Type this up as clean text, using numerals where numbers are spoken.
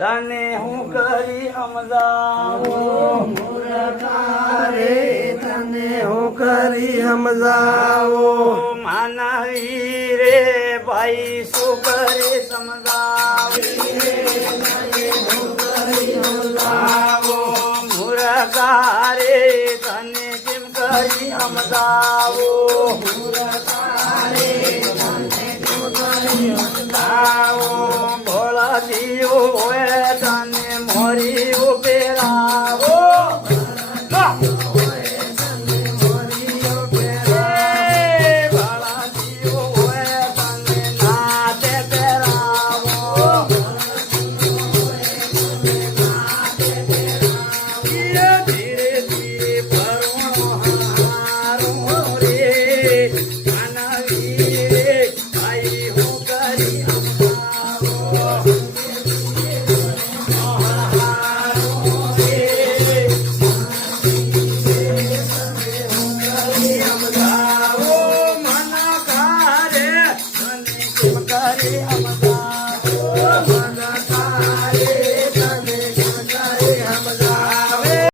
તને હું કરી સમજાવું મૂર્ખા રે તને હું કરી સમજાવો માનવી રે ભાઈ શું કરી સમજાવો મૂર્ખા રે તને કેમ કરી સમજાવો ભોળા દિયો હોય તને મોરી